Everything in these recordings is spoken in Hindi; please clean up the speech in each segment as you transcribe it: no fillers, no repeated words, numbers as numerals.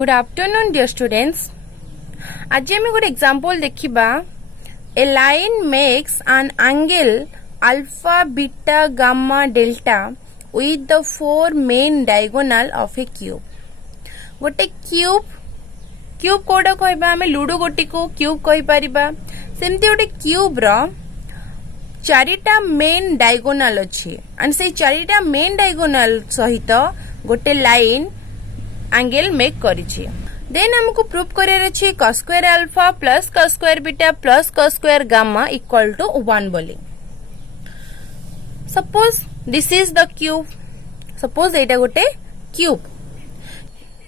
Good afternoon, dear students. आज हम एक एग्जांपल देखिबा. A line makes an angle alpha, beta, gamma, delta with the four main diagonal of a cube. गोटे क्यूब कोडा कहबा हमें लूडो गोटी को क्यूब कहि परिबा. सेमती गोटे क्यूब रो चारिटा मेन डायगोनाल अछि एंड से चारिटा मेन डायगोनाल सहित गोटे लाइन एंगल मेक करिछि. देन हमको प्रूफ करियर अछि cos square alpha plus cos square beta plus cos square gamma equal to 1 बोली. Suppose this is the cube. Suppose एटा गोटे क्यूब,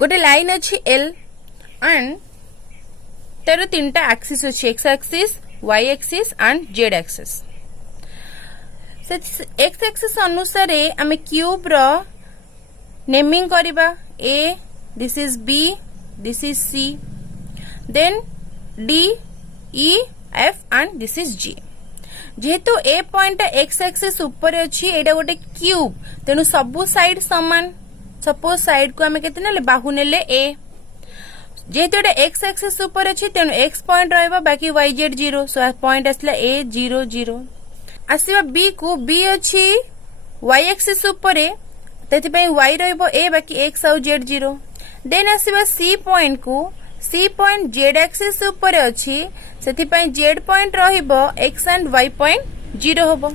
गोटे लाइन अछि L एंड तेरो तीनटा एक्सिस अछि, x axis, y axis and z axis. से x एक्सिस अनुसार हमें क्यूब रो नेमिंग करिबा. A, this is B, this is C, then D, E, F and this is G. जेहेतु A पॉइंट x एक्सिस ऊपर अछि, एटा गोटे क्यूब, तेनु सबु साइड समान. सपोज साइड को हमें केते नेले, बाहु नेले A. जेहेतु एटा x एक्सिस ऊपर अछि, तेनु x पॉइंट रहबा, बाकी y z 0. सो पॉइंट असला A 0 0. आसीबा B को, B अछि y एक्सिस ऊपर, तेथि पई y रहबो A, बाकी x और z 0. देन आसीबा C पॉइंट को, C पॉइंट z एक्सिस ऊपर अछि, सेथि पई z पॉइंट रहबो x एंड y पॉइंट 0 होबो.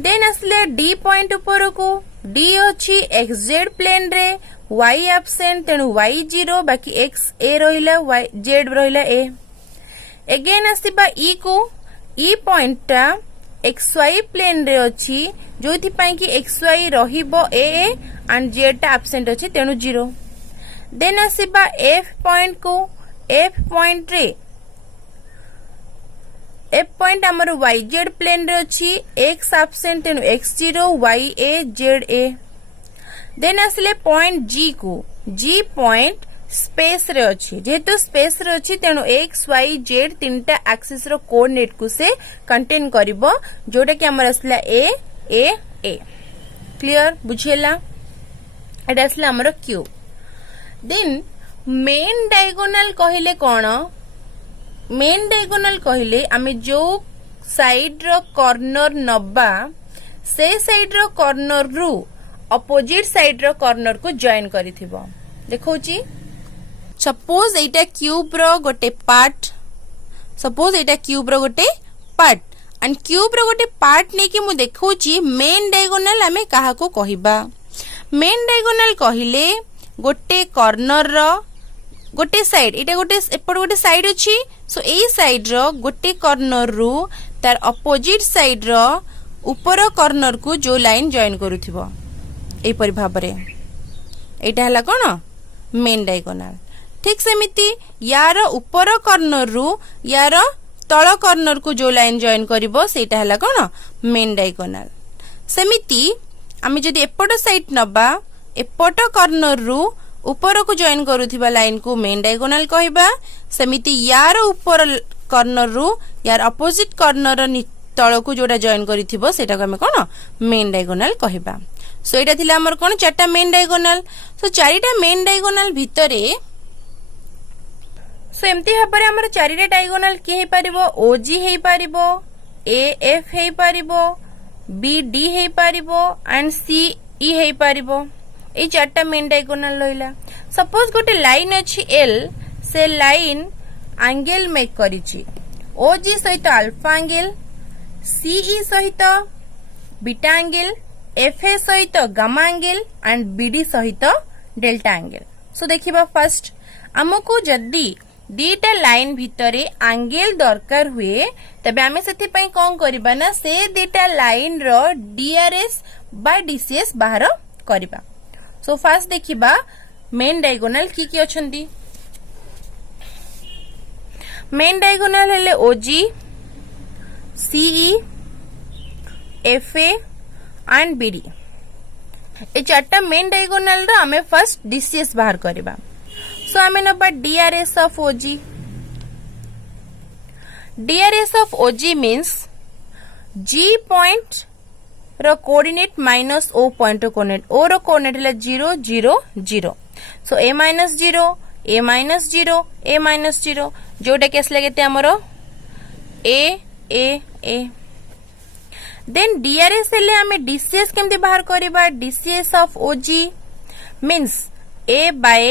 देन आसले D पॉइंट ऊपर को, D अछि xz प्लेन रे, y एब्सेंट, तेनु y 0, बाकी x a रहिला, y z रहिला a. अगेन आसीबा E को, E पॉइंट ता xy प्लेन रे अछि, जोथि पई कि xy रहिबो a एंड z ता एब्सेंट अछि, तेनु 0. देन आसीबा F पॉइंट को, F पॉइंट रे, F पॉइंट हमर yz प्लेन रे अछि, x एब्सेंट, तेनु x 0, y a, z a. Then आसले पॉइंट G को, G पॉइंट स्पेस रे अछि, जेहेतु स्पेस रे अछि, तेनु x y z तीनटा एक्सिस रो कोऑर्डिनेट को से कंटेन करिवो, जोटा कि हमर असला a a a. क्लियर बुझेला. एटा असला हमर क्यूब. देन मेन डायगोनल कहिले कोन? मेन डायगोनल कहिले आमे जो साइड रो कॉर्नर नबा, से साइड रो कॉर्नर रु अपोजिट साइड रो कॉर्नर को जॉइन करिथिबो. देखौची, सपोज एटा क्यूब रो गोटे पार्ट, सपोज एटा क्यूब रो गोटे पार्ट एंड क्यूब रो गोटे पार्ट ने कि मु देखौची मेन डायगोनल आमे काहा को कहिबा. मेन डायगोनल कहिले गोटे कॉर्नर रो गोटे साइड, एटा गोटे एपड़ गोटे साइड अछि, सो एई साइड रो गोटे कॉर्नर रु तार अपोजिट साइड रो ऊपर कॉर्नर को जो लाइन जॉइन करूथिबो, एई परि भाबरे एटा हला कोन मेन डायगोनल. ठीक सेमिति यार ऊपर कॉर्नर रु यार तळ कॉर्नर को जो लाइन जॉइन करिवो, सेटा हला कोन मेन डायगोनल. सेमिति आमे जदि एपट साइड नबा, एपट कॉर्नर रु ऊपर को जॉइन करूथिबा लाइन को मेन डायगोनल कहबा. सेमिति यार ऊपर कॉर्नर रु यार अपोजिट कॉर्नर तळ को जोडा जॉइन करिथिबो, सेटा को हमें कोन मेन डायगोनल कहबा. सो एटा थिला हमर कोन चारटा मेन डायगोनल. सो चारिटा मेन डायगोनल भितरे, सो एमती भाबरे हमर चारिटा डायगोनल के हे परिबो, OG हे परिबो, AF हे परिबो, BD हे परिबो एंड CE हे परिबो. ए चारटा मेन डायगोनल रहिला. सपोज गोटे लाइन अछि L, से लाइन एंगल मेक करिछि OG सहित अल्फा एंगल, CE सहित बीटा एंगल, FA सहित गामा एंगल एंड BD सहित डेल्टा एंगल. सो देखिबा फर्स्ट हमको जदी दीटा लाइन भितरे एंगल दरकार हुए, तबे आमे सेति पई कोन करबा ना, से दीटा लाइन रो DRS बाय DCS बाहर करबा. सो फर्स्ट देखिबा मेन डायगोनल की अछंती. मेन डायगोनल हेले OG, CE, FA and BD. ए चारटा मेन डायगोनल रो आमे फर्स्ट DCS बाहर करबा. सो आमे नबा DRS of OG. DRS of OG means G point रो कोऑर्डिनेट माइनस O पॉइंट रो कोऑर्डिनेट. O रो कोऑर्डिनेट हला 0 0 0. So a minus 0 a minus 0 a minus 0 जोटा कि आसला केते हमरो a देन DRS हेले हमें DCS केमती बाहर करबा DCS of OG means a by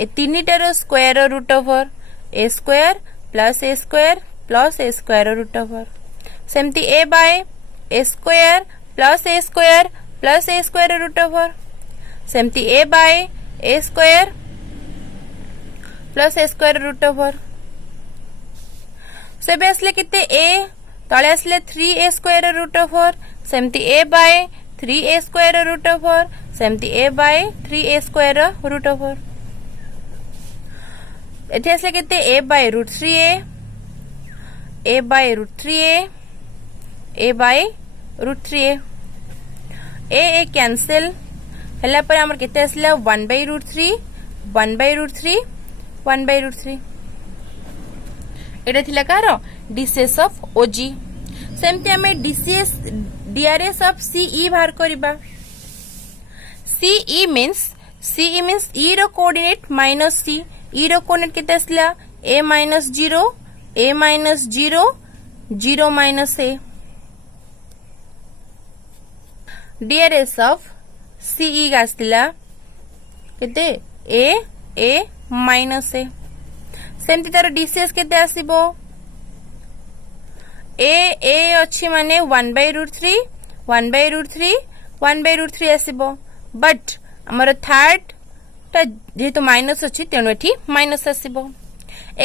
a तीनिटार square root over a square plus a square root over सेमती a by a square plus a square root over सेमती a by a square plus a square root over से बे असले किते a तले असले 3a स्क्वायर रूट ओवर सेमती a by 3a square root over सेमती a by 3a square root over एथे असले किते a by root 3a a by root 3a a by root 3a a cancel हला पर हमर केते असला 1 by root 3 1 by root 3 1 by root 3 एटा थिला कार DCS ऑफ OG सेमती हमें DRS ऑफ CE बाहर करबा CE मींस E रो कोऑर्डिनेट माइनस C E रो कोऑर्डिनेट केते असला a minus 0 0 minus a DRS of CE गास्तिला केते a माइनस a सेमती तार DCS केते आसीबो a अच्छी माने 1 by root 3 1 by root 3 1 by root 3 आसीबो बट हमर थर्ड ता जेतु माइनस अछि तेनु एठी माइनस आसीबो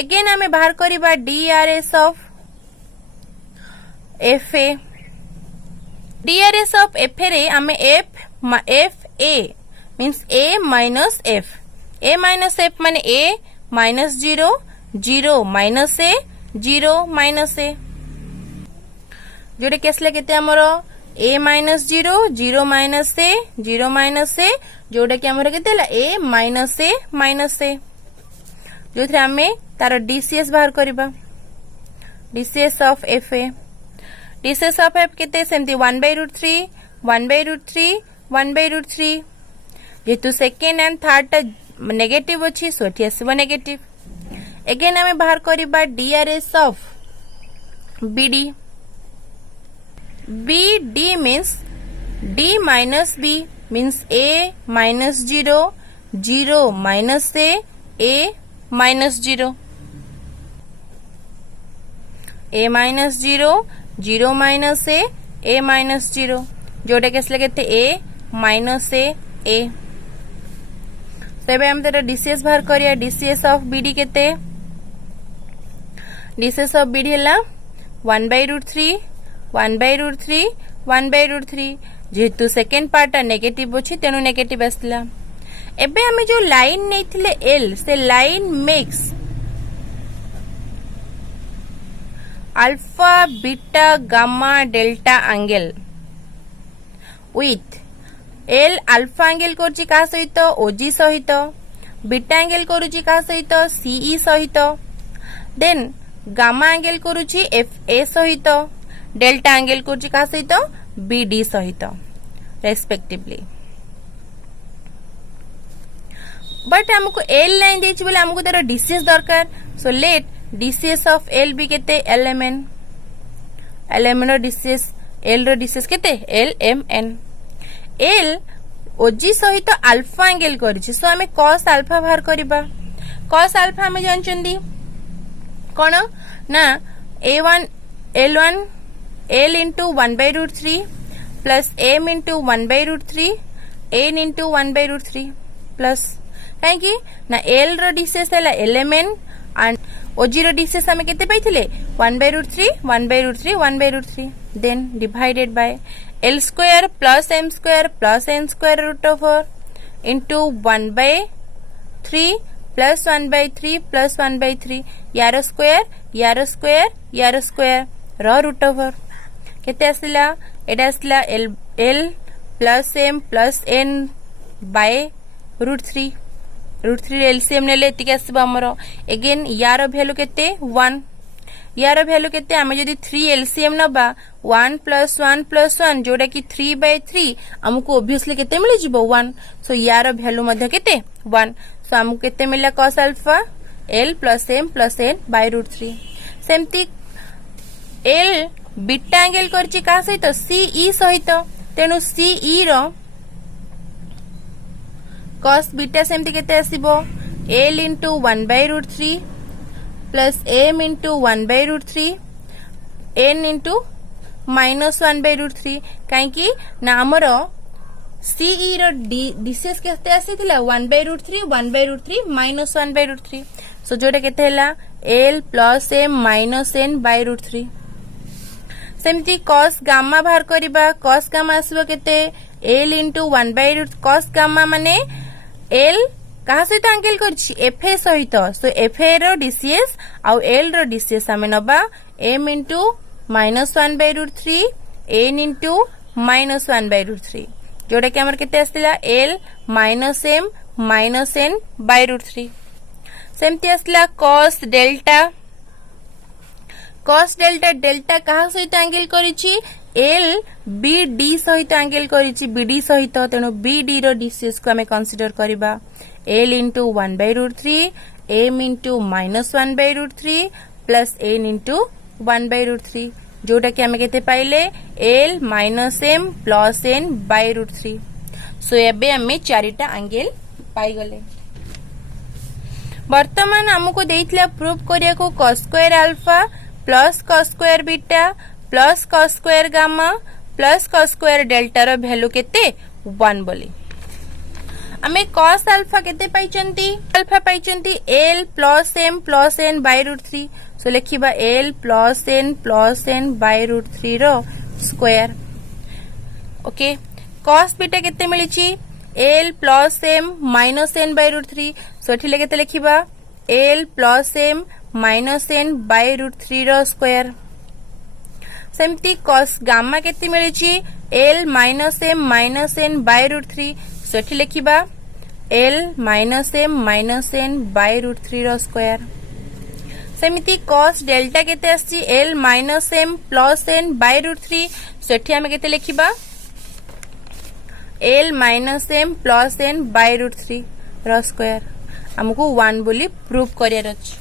अगेन हमें बाहर करबा DRS of FA DRS of FA रे हमें FA means a minus f माने a minus 0 minus a 0 minus a जोड़े केसले केते हमरो a minus 0 minus a 0 minus a जोड़े के हमरो केते a माइनस a जो थे हमें तार DCS बाहर करबा DCS of FA DCS of f केते सेमती 1 by root 3 1 by root 3 1 by root 3 जेतु सेकंड एंड थर्ड नेगेटिव अछि सोठी आसीबो नेगेटिव अगेन हमें बाहर करबा DRS of BD means D minus B means A minus 0 minus A minus 0 A minus 0 minus A minus 0 जोड़े कैसे लगे थे A minus A सेबे हम तेरा DCS बाहर करिया DCS ऑफ BD केते DCS ऑफ BD हला 1 by root 3 1 by root 3 1 by root 3 जेहेतु सेकेंड पार्ट नेगेटिव अछि तेनु नेगेटिव आसला एबे हमें जो लाइन नैथिले L से line makes alpha beta gamma delta angle with L alpha angle करछि का सहित OG सहित बीटा एंगल करूछि का सहित CE सहित देन गामा एंगल करूछि FA सहित डेल्टा एंगल करूछि का सहित BD सहित रेस्पेक्टिवली बट हमको L लाइन देछि बोले हमको तार DCS दरकार so let DCS of L भी केते LMN रो DCS L रो DCS केते LMN L OG सहित अल्फा एंगल करिछि सो हमें cos अल्फा बाहर करबा cos अल्फा हमें जानचंदी कोन ना A1 L1 L into 1 by root 3 plus M into 1 by root 3 N into 1 by root 3 plus काहेकि ना L रो DCS हैला LMN and OG row DCS हमें केते पाइथिले 1 by root 3 1 by root 3 1 by root 3 then divided by L square plus M square plus N square root over into 1 by 3 plus 1 by 3 plus 1 by 3 यारो स्क्वायर रो रूट ओवर केते आसला एटा आसला L plus M plus N by root 3 LCM नेले एतिके आसीबा हमरो अगेन यारो वैल्यू केते 1 यार वैल्यू केते आमे जदी 3 एलसीएम नबा 1 + 1 + 1 जोटा कि 3/3 हमको ऑब्वियसली केते मिल जिवो 1 सो यार वैल्यू मध्ये केते 1 सो हमको केते मिला cos alpha l + m + n /√3 सेमती l बीटा एंगल करची का सहित CE सहित तेनु CE रो cos बीटा सेमती केते आसीबो l * 1/√3 plus m into 1/√3 n into -1/√3 कहीं ना आमर CE रो डिसेस केते आसीथिला 1/√3 1/√3 -1/√3 सो जोटा केते हला l plus m minus n/√3 सेमती cos गामा बाहर करिबा cos गामा आसीबो केते l into 1/√3 cos गामा माने l कहा सहित एंगल करछि FA सहित सो FA रो DCS आउ L रो DCS आमे नबा m into -1/√3 n into -1/√3 जोटा कि हमर केते आस्तिला L minus m minus n/√3 सेमती आस्तिला cos डेल्टा डेल्टा कहा सहित एंगल करिछि L BD सहित एंगल करिछि BD सहित तेनु BD रो DCS को हमें कंसीडर करिबा l into 1/√3 m into -1/√3 plus n into 1/√3 जोटा कि हमें केते पाइले l minus m plus n/√3 सो एबे हमें चारिटा एंगल पाई गले वर्तमान हमको देइतला प्रूव करिया को cos² अल्फा प्लस cos² बीटा प्लस cos² गामा प्लस cos² डेल्टा रो वैल्यू केते 1 बोली आमे cos अल्फा केते पाइचंती अल्फा पाइचंती l plus m plus n/√3 so लिखिबा l plus n /√3 रो स्क्वायर ओके cos बीटा केते मिलिची l plus m minus n/√3 सो एठी केते लिखिबा l plus m minus n/√3 रो स्क्वायर सेमती cos गामा केते मिलिची l minus m minus n/√3 सो एठी लिखिबा l minus m minus n/√3 रो स्क्वायर सेमिति cos डेल्टा केते आसी l minus m plus n/√3 सो एठी हम केते लिखिबा l minus m plus n/√3 रो स्क्वायर हमको 1 बोली प्रूव करियर अछि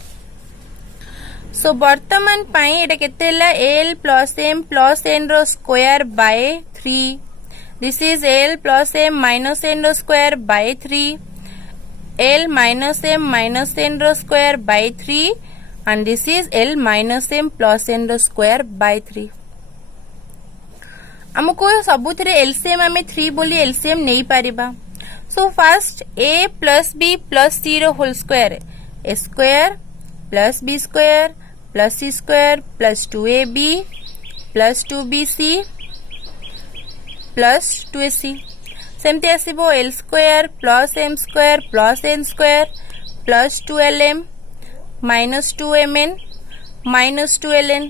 सो वर्तमान पाई एटा केते हला l plus m plus n रो square by 3 This is l plus m minus n रो square by 3 l minus m minus n रो square by 3 and this is l minus m plus n रो स्क्वायर by 3 हमको सबुथिरे एलसीएम हमें 3 बोली एलसीएम नहीं पारिबा so first a plus b plus c रो whole square a square plus b square plus c square plus 2ab plus 2bc plus 2ac सेमती आसीबो l square plus m square plus n square plus 2lm minus 2mn minus 2ln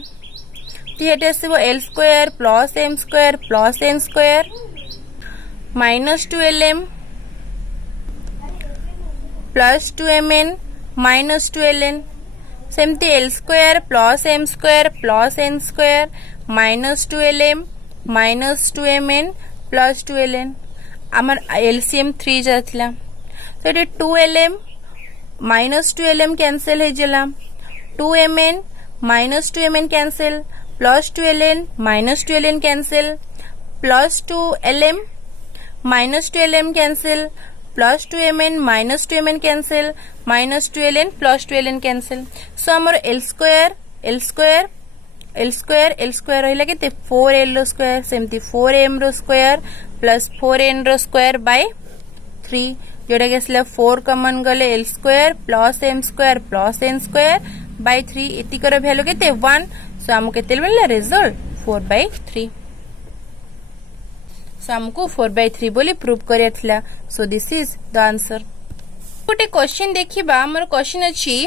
तीहेटे आसीबो l square plus m square plus n square minus 2lm plus 2mn minus 2ln सेमती l square plus m square plus n square minus 2lm minus 2mn plus 2ln आमर एलसीएम 3 जाथिला तो ये 2lm माइनस 2lm कैंसिल हे जला 2mn minus 2mn cancel plus 2ln minus 2ln cancel plus 2lm minus 2lm cancel plus 2mn minus 2mn cancel minus 2ln plus 2ln cancel so आमर l स्क्वायर रहिला केते 4l रो स्क्वायर सेमती 4m रो स्क्वायर प्लस 4n रो स्क्वायर बाय 3 जोटा के असला 4 कॉमन गले l square plus m square plus n square by 3 इति कर वैल्यू केते 1 सो हमको केते मिलला रिजल्ट 4/3 सो हमको 4/3 बोली प्रूव करिया थिला so this is the answer गोटे क्वेश्चन देखिबा हमर क्वेश्चन अछि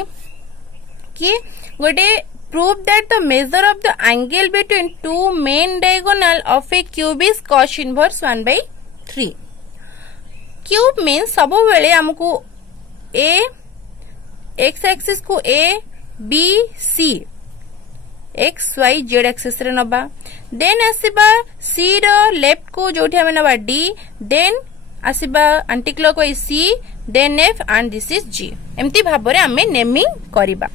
कि गोटे prove that the measure of the angle between two main diagonal of a cube is cos inverse 1/3 cube means सब बेले हमको a x axis को a b c X Y Z axis रे नबा देन आसीबा सी रो लेफ्ट को जोठी हमें नबा डी देन आसीबा anti clockwise C then F and this is G एमती भाबरे हमें नेमिंग करिबा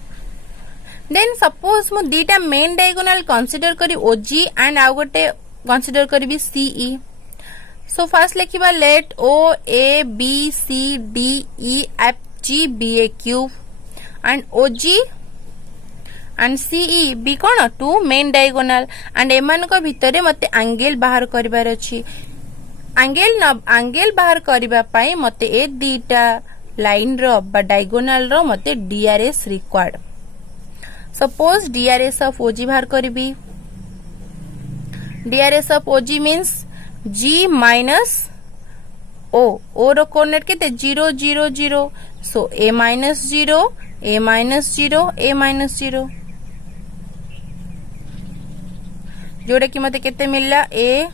देन सपोज मु दीटा मेन डायगोनल कंसीडर करी ओजी एंड आउ गोटे कंसीडर करी सीई सो फर्स्ट लिखिबा let O A B C D E F G B A Q and OG and CE be कौन टू मेन डायगोनल एंड एमान को भितरे मते एंगल बाहर करिबार अछि एंगल बाहर करिबा पई मते ए दीटा लाइन रो बा डायगोनल रो मते DRs required suppose DRs of OG बाहर करिबी DRs of OG means G minus O रो कोऑर्डिनेट केते 0 0 0 so A minus 0 A minus 0 A minus 0 जोड़ा कि मते केते मिलला ए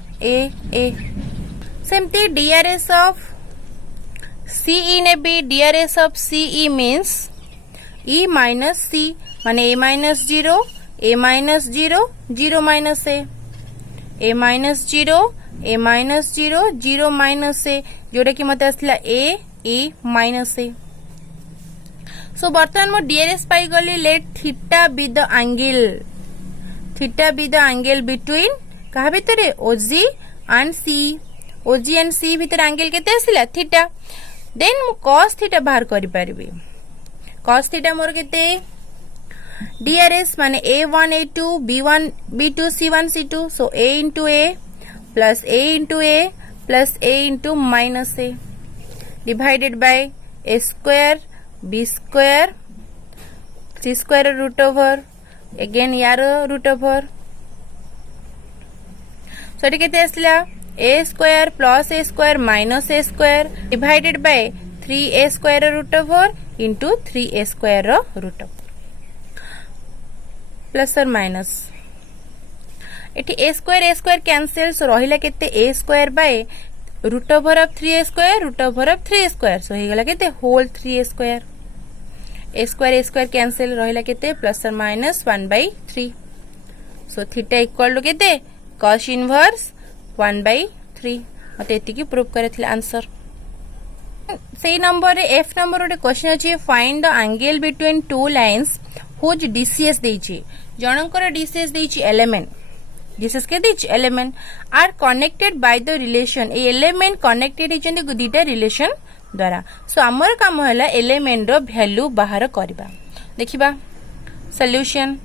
सेमती डीआरएस ऑफ सीई ने भी DRs of CE means E minus C माने A minus 0 A minus 0 0 minus A minus 0 A minus 0 0 minus A जोड़ा कि मते आसला ए माइनस ए सो बर्तमान मो डीआरएस पाई गली let theta B the angle between कहा भितरे ओजी एंड सी भितर एंगल केते आसिला थीटा देन मु cos थीटा बाहर करि परिबे cos थीटा मोर केते डीआरएस माने a1 a2 b1 b2 c1 c2 so a into a plus a into a plus a into minus a divided by a square b square c square root over again यार root over so एटी केते आसला a square plus a square minus a square divided by 3a square root over into 3a square root over plus or minus eighty a square cancel so रहिला केते a square by root over of 3a square root over of 3a square so हेगला केते whole 3a square a square cancel रहिला केते plus or minus 1/3 so theta equal to केते cos inverse 1/3 मते एति की प्रूव करे थिले आंसर सेही नंबर रे एफ नंबर रे क्वेश्चन अछि find the angle between two lines whose DCs देछि जनकर डीसीएस देछि एलिमेंट डीसीएस के देछि l m n are connected by the relation ए एलिमेंट कनेक्टेड हिचंदी दुटा रिलेशन द्वारा सो हमर काम होला एलिमेंट रो वैल्यू बाहर करबा देखिबा सॉल्यूशन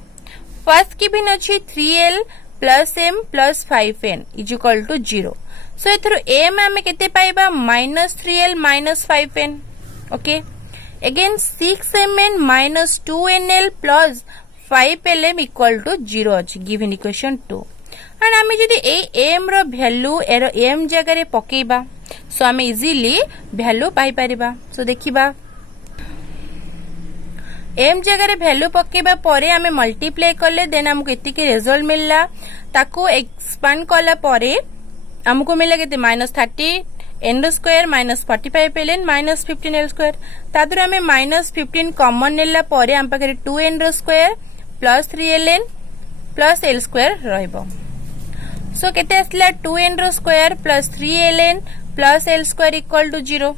फर्स्ट की भिन्न अछि 3l plus m plus 5n is equal to 0 so एथरो m हमें केते पाइबा minus 3l minus 5n okay again 6mn minus 2nl plus 5lm equal to 0 अछि given equation 2 and हमें जदी ए m रो वैल्यू एरो m जगह रे पकेबा सो हमें इजीली वैल्यू पाई परिबा सो देखिबा एम जगह रे वैल्यू पकेबा परे हमें मल्टीप्लाई करले देन हमको एति के रिजल्ट मिलला ताको एक्सपांड करला परे हमको मिला केते -30 n रो स्क्वायर -45 ln -15l स्क्वायर तादर हमें -15 कॉमन नेला परे हम पाखरे 2n रो square plus 3ln plus l square रहइबो सो केते असला 2n रो square plus 3ln plus l square equal to 0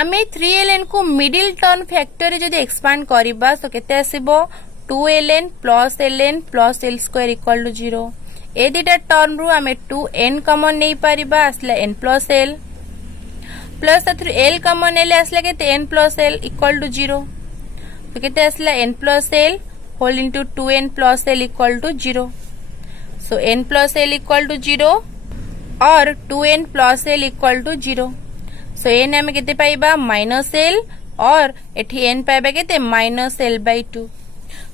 आमे 3ln को मिडिल टर्म फैक्टर रे जदी एक्सपांड करबा सो केते आसीबो 2ln plus ln plus l square equal to 0 ए दिटा टर्म रु आमे 2n कॉमन नै परिबा असला n प्लस l प्लस अथु l कॉमन नेले असला केते n plus l equal to 0 तो केते असला n plus l whole into 2n plus l equal to 0 so n plus l equal to 0 और 2n plus l equal to 0 so N हमें केते पाइबा -l और एठी n पाइबा केते -l/2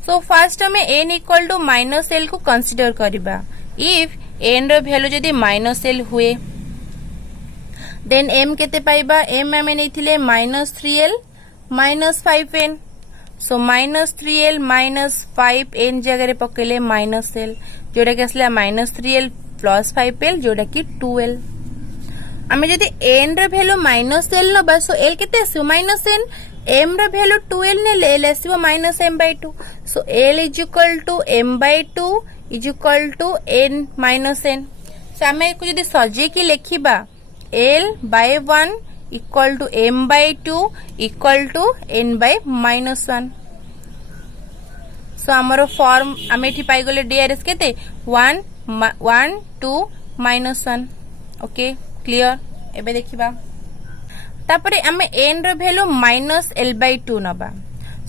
सो फर्स्ट हमें n इक्वल टू -l को कंसीडर करिबा इफ n रो वैल्यू जदी -l हुए देन m केते पाइबा m हमें नैथिले -3l -5n सो -3l -5n जगह रे पकेले -l जोडा के असला -3l + 5l जोडा की 2l आमे जदी n रे वैल्यू -l नबा सो l केते आसो -n m रो वैल्यू 2l नेले l आसीबो -m/2 so l is equal to m/2 is equal to n minus n so आमे को जदी सजे की लेखिबा l/1 equal to m/2 equal to n/-1 so हमरो फॉर्म आमे एठी पाई गले DRS केते 1 1 2 -1 ओके क्लियर एबे देखिबा तापरे आमे n रो वैल्यू -l/2 नबा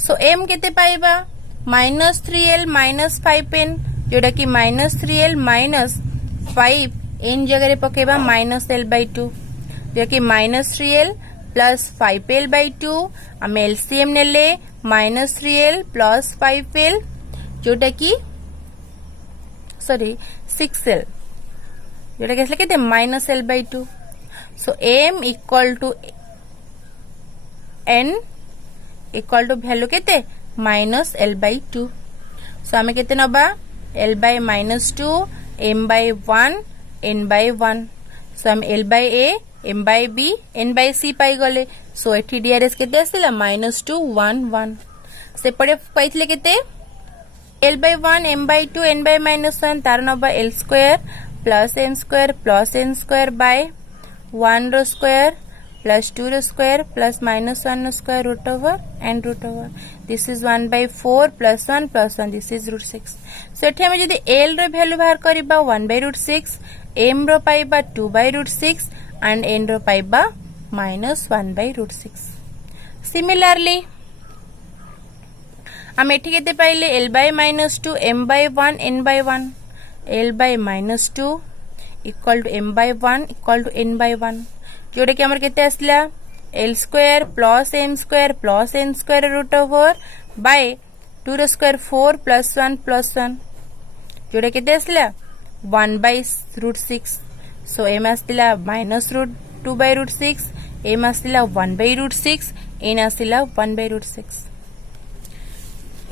सो m केते पाइबा -3l -5n जोटा कि -3l -5n जगह रे पकेबा -l/2 जो कि -3l प्लस 5l/2 आमे एलसीएम नेले -3l प्लस 5l जोटा कि सॉरी 6l जोटा कि केते -l/2 so m equal to n equal to value केते -l/2 सो आमे केते नबा l/-2 m/1 n/1 सो हम l/a m/b n/c पाई गले सो एठी DRS केते आसिला -2 1 1 से पड़े पाइथले केते l/1 m/2 n/-1 तार नबा l² प्लस n² बाय 1 रो स्क्वायर plus 2 रो स्क्वायर प्लस -1 रो square root over and root over this is 1/4 plus 1 this is √6 so एठी हम जदी l रो वैल्यू बाहर करबा 1/√6 m रो पाइबा 2/√6 एंड n रो पाइबा -1/√6 सिमिलरली हम एठी केते पाइले l/-2 m/1 n/1 l/-2 equal to m/1 equal to n/1 जोटा कि हमर केते आसला l² plus m² plus n² root over by 2 रो स्क्वायर 4 प्लस 1 जोटा केते आसला 1/√6 सो m आसला -2/√6 m आसला 1/√6 n आसला 1/√6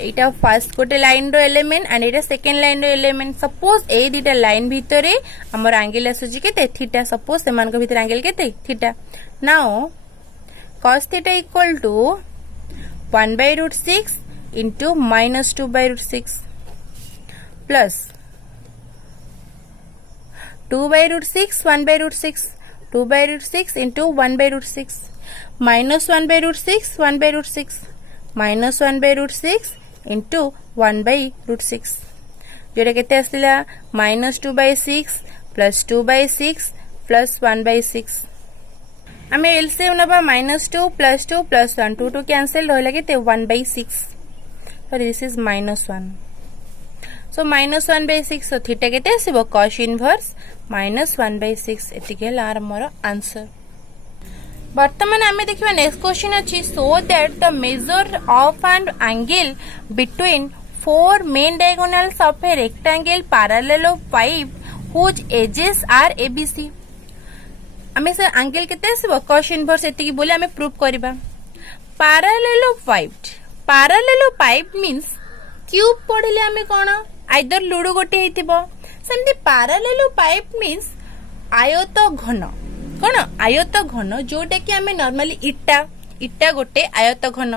एटा फर्स्ट गोटे line row element and Etah second line row element suppose A दीटा line भितरे हमर एंगल आसुची केते थीटा सपोज सेमान को भितर एंगल केते theta now cos theta equal to 1/√6 into -2/√6 plus 2/√6 1/√6 2/√6 into 1/√6 -1/√6 1/√6 -1/√6 into 1/√6 जोटा केते आसला -2/6 प्लस 2/6 प्लस 1/6 आमे एलसीएम नबा -2 प्लस 2 प्लस 1 2 2 कैंसिल रहला केते 1/6 so this is -1 so -1/6 so theta केते आसीबो cos इनवर्स -1/6 एतिके लार मोर आंसर वर्तमान आमे देखिबा नेक्स्ट क्वेश्चन अछि so that the measure of an angle between four main diagonals of a rectangle parallel of 5 whose edges are ABC आमे से एंगल केते आसीबो cos इनवर्स एतिकी बोले आमे प्रूफ करबा पैरेलल ऑफ 5 मींस क्यूब पढिले आमे कोन आइदर लुडो गोटे हेतिबो सेमती पैरेलल ऑफ 5 मींस आयत घन कोन आयत घन जोटा कि आमे नॉर्मली इट्टा गोटे आयत घन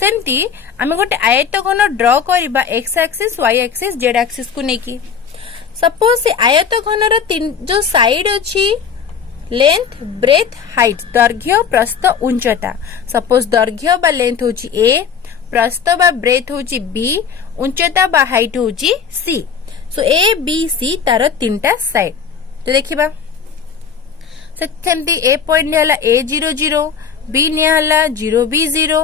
सेमती आमे गोटे आयत घन ड्रॉ करबा x axis y axis z axis को नेकी सपोज से आयत घन रो तीन जो साइड अछि लेंथ ब्रेथ हाइट दैर्घ्य प्रस्थ उच्चता सपोज दैर्घ्य बा लेंथ होची a प्रस्थ बा ब्रेथ होची b उच्चता बा हाइट होची c so a b c तार तीनटा साइड तो देखिबा सेमती ए पॉइंट ने हला a00 b ने हला 0b0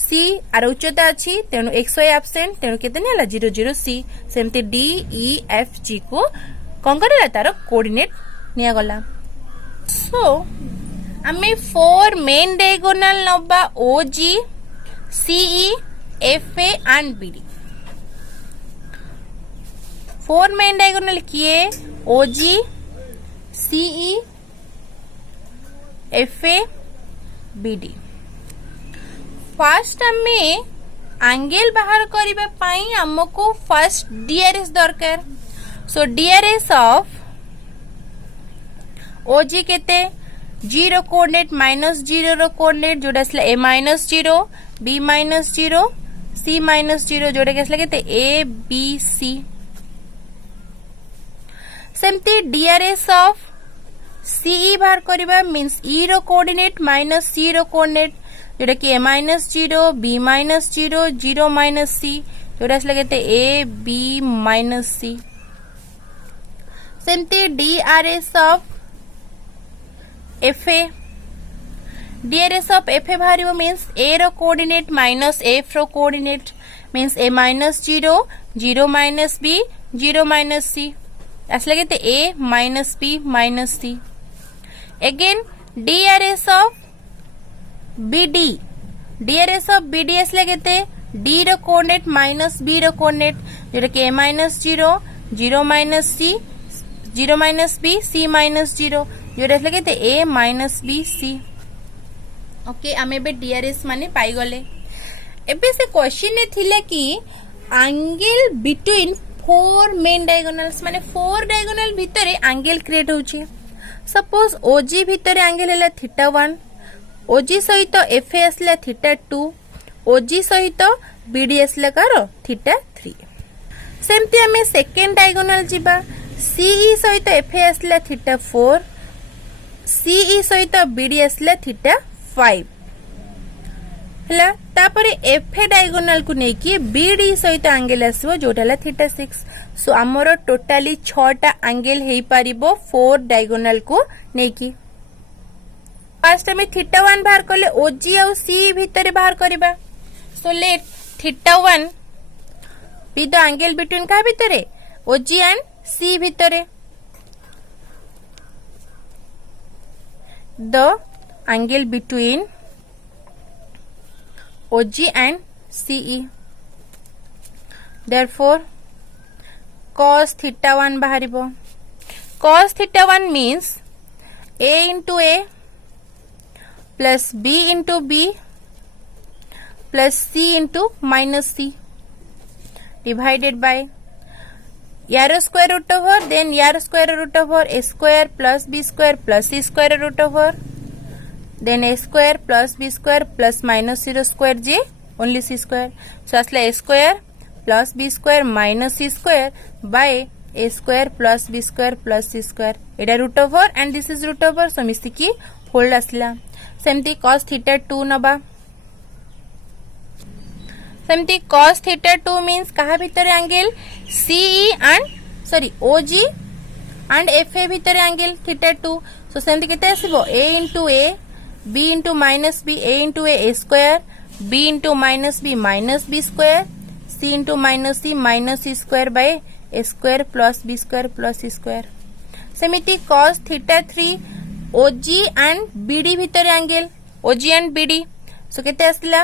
c आर उच्चता अछि तेनु xy एब्सेंट तेनु केते ने हला 00 c सेमती d e f g को कोन करला तार कोऑर्डिनेट निया गला सो आमे फोर मेन डायगोनल नबा OG CE FA and BD four main diagonal किए OG CE FA BD first आमे एंगल बाहर करिबा पई हमको फर्स्ट DRS दरकार सो DRS ऑफ OG केते G रो कोऑर्डिनेट माइनस 0 रो कोऑर्डिनेट जोटा आसला A minus 0 B minus 0 C minus 0 जोटा आसला केते A B C सेमती DRS ऑफ CE बाहर करबा मींस E रो कोऑर्डिनेट माइनस C रो कोऑर्डिनेट जोटा कि A minus 0 B minus 0 0 minus C जोटा आसला केते A B माइनस C सेमती DRS of FA DRS of FA बाहर मीन्स A रो कोऑर्डिनेट माइनस F रो coordinate means A minus 0 0 minus B 0 minus C आसला केते A minus B minus C again DRS of BD DRS of BD आसला केते D रो कोऑर्डिनेट माइनस B रो कोऑर्डिनेट जोटा कि A minus 0 0 minus C 0 minus B C minus 0 जोटा आसला केते A minus B C okay आमे बे DRS माने पाई गले एबे से क्वेश्चन ने थिले कि angle between four main diagonals माने फोर डायगोनल भितरे एंगल क्रिएट होउची सपोज OG भितरे एंगल हैला θ1 OG सहित FA आसला θ2 OG सहित BD आसला कार θ3 सेमती आमे सेकंड डायगोनल जिबा CE सहित FA आसला θ4 CE सहित BD आसला θ5 हला तापरे FA डायगोनल को नेकी BD सहित एंगल आसबो जोटा ला θ6 सो हमरो टोटली 6टा एंगल हेई पारिबो फोर डायगोनल को नेकी फर्स्ट में θ1 बाहर करले OG और CE भितरे बाहर करबा so let θ1 be the angle between का भितरे OG एंड C भितरे the angle between OG and CE therefore cos θ1 बाहरिबो cos θ1 means A into A plus B into B plus C into minus C divided by यारो square root over then यारो square root over A square plus B square plus C square root over then A square plus B square plus minus 0 square J only C square so asla A square plus B square minus C square by A square plus B square plus C square eta root over and this is root over so misiki whole asla semti cos θ2 naba semti cos θ2 means kaha bhitere angle CE and sorry OG and FA bhitere angle θ2 so semti kete asibo A into A B into minus B A into A square B into minus B minus B square C into minus C minus C square by A square plus B square plus C square सेमिति cos θ3 OG and BD भितर एंगल OG and BD सो केते आसला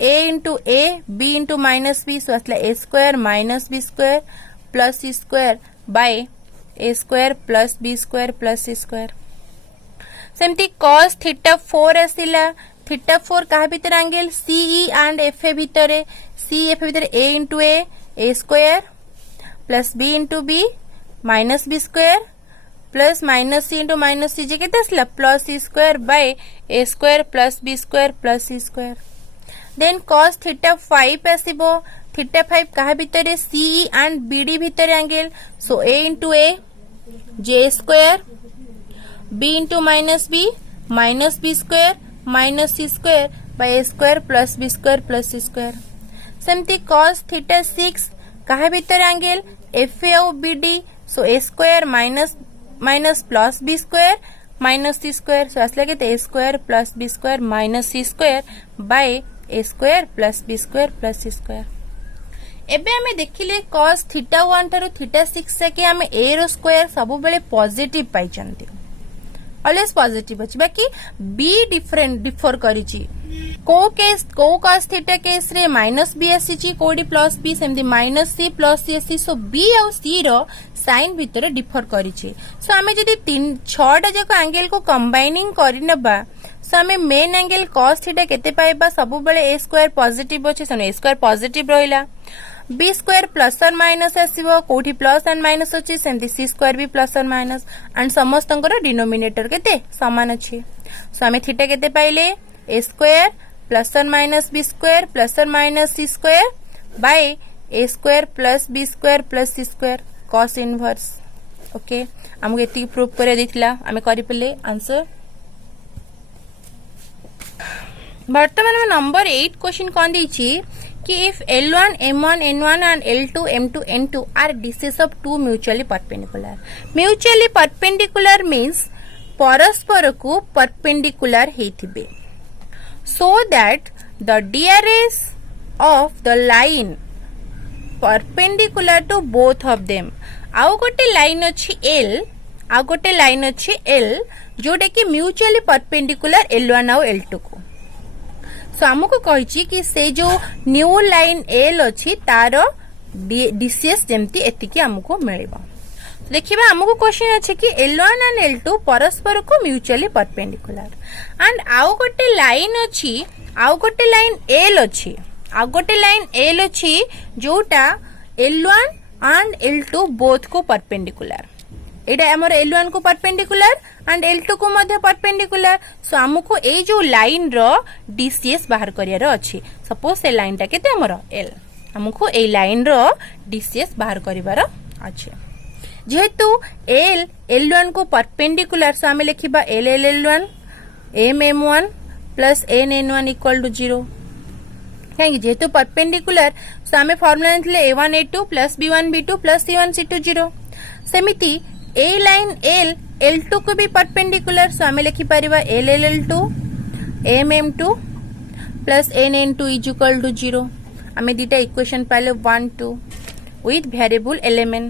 A into A B into minus B सो आसला A square minus B square plus C square by A square plus B square plus C square सेमती cos θ4 आसिला θ4 कहा भितर एंगल CE and FA भितर CE FA भितर A into A square plus B into B minus B square plus minus C into minus C जे केते आसिला plus C square by A square plus B square plus C square then cos θ5 आसिबो θ5 कहा भितर CE and BD भितर angle so A into A J square B into minus B minus B square minus C square by A square plus B square plus C square सेमती cos θ6 कहा भितर एंगल FA और BD so A square minus plus B square minus C square so आसला केते A square plus B square minus C square by A square plus B square plus C square एबे हमें देखिले cos θ1 थारो θ6 से के हमें A रो स्क्वायर सब बेले पॉजिटिव पाई चंती ऑलवेज पॉजिटिव अछि बाकी बी डिफरेंट डिफर करिछि को केस को cos थीटा केस रे माइनस बी आसीछि कोडी प्लस बी सेमति माइनस सी प्लस सी आसी सो बी और सी रो साइन भितर डिफर करिछि सो हमें जदी 6टा जक एंगल को कंबाइनिंग करि नबा सो आम मेन एंगल cos थीटा केते पाइबा सब बेले a स्क्वायर पॉजिटिव अछि सो a स्क्वायर पॉजिटिव रहिला b स्क्वायर प्लस और माइनस आसीबो कोठी प्लस एंड माइनस अछि सेंती c स्क्वायर भी प्लस और माइनस एंड समस्तंकर डिनोमिनेटर केते समान अछि सो आम थीटा केते पाइले a स्क्वायर प्लस और माइनस b स्क्वायर प्लस और minus c square by a square plus b square plus c square cos inverse okay हमको एति प्रूफ करे दिखला आमे करि पले आंसर वर्तमान नंबर 8 क्वेश्चन कोन दैछि कि if L1 M1 N1 and L2 M2 N2 are dishes of two mutually perpendicular means परस्पर को perpendicular हेथिबे so that the DRS of the line perpendicular to both of them आउ गोटे लाइन अछि L आउ गोटे लाइन अछि L जोटा कि म्यूचुअली परपेंडिकुलर L1 आउ L2 को सो हमको कहिछि कि से जो न्यू लाइन L अछि तार डीसीएस जेमती एतिकी हमको मिलिबो देखिबा हमको क्वेश्चन अछि कि L1 एंड L2 परस्पर को म्यूचुअली परपेंडिकुलर एंड आउ गोटे लाइन अछि आउ गोटे लाइन L अछि आउ गोटे लाइन L अछि जोटा L1 and L2 both को परपेंडिकुलर एटा हमर L1 को परपेंडिकुलर एंड L2 को मध्य परपेंडिकुलर सो हमको ए जो लाइन रो डीसीएस बाहर करियार अछि सपोज से लाइन ता केते हमर L हमको ए लाइन रो डीसीएस बाहर करिवार अछि जेहेतु L L1 को परपेंडिकुलर सो हम लिखिबा L L1 M M1 plus N N1 equal to 0 कहीं जेहेतु परपेंडिकुलर सो आमे फार्मूला नथले a1 a2 plus b1 b2 plus c1 c2 0 सेमिति a लाइन L L2 को भी परपेंडिकुलर सो आमे लिखि परिबा L L2 m m2 plus n n2 is equal to 0 आमे दिटा इक्वेशन पाले 1 2 विथ वेरिएबल एलिमेंट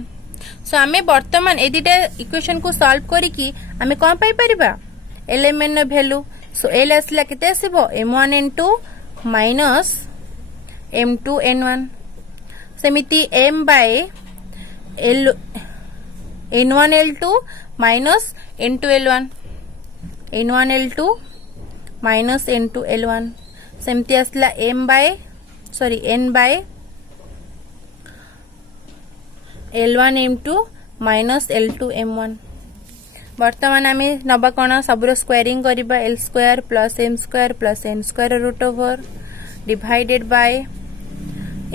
सो आमे वर्तमान ए दिटा इक्वेशन को सॉल्व करी कि आमे कोन पाई परिबा एलिमेंट न वैल्यू सो L असला केते आसीबो m1 n2 minus M2 N1 सेमिति M by L N1 L2 minus N2 L1 N1 L2 minus N2 L1 सेमिति असला M by N by L1 M2 minus L2 M1 वर्तमान आमे नबा कोन सबरो स्क्वायरिंग करिबा L square plus M square plus N square root over divided by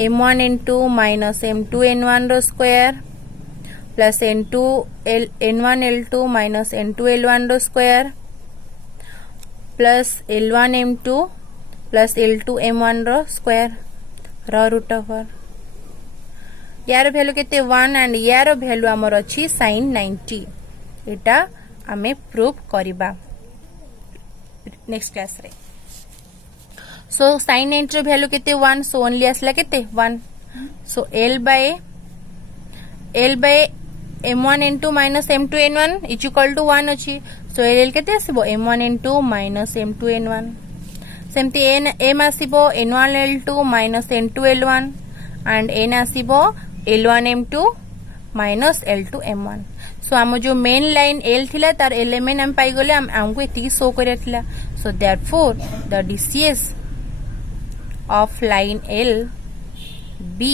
M1 N2 minus M2 N1 row square plus N1 L2 minus N2 L1 रो square plus L1 M2 plus L2 M1 रो स्क्वायर रो रूट ओवर यार वैल्यू केते 1 एंड यार वैल्यू हमर अछि sin 90 एटा हमें प्रूव करिबा नेक्स्ट क्लास रे सो sin 90 रो वैल्यू केते 1 सो ओनली असला केते 1 so L by M1 N2 minus M2 N1 is equal to 1 अछि सो L केते आसीबो M1 N2 minus M2 N1 सेमति M आसीबो N1 L2 minus N2 L1 and N आसीबो L1 M2 minus L2 M1 so हम जो मेन लाइन L थिला तार एलिमेंट हम पाई गले हमको एति शो करिया थिला so therefore the DCS of line L B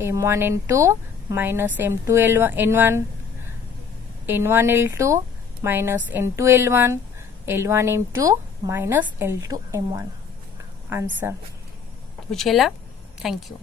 M1 N2 minus M2 N1 N1 L2 minus N2 L1 L1 M2 minus L2 M1 answer बुझेला थैंक यू।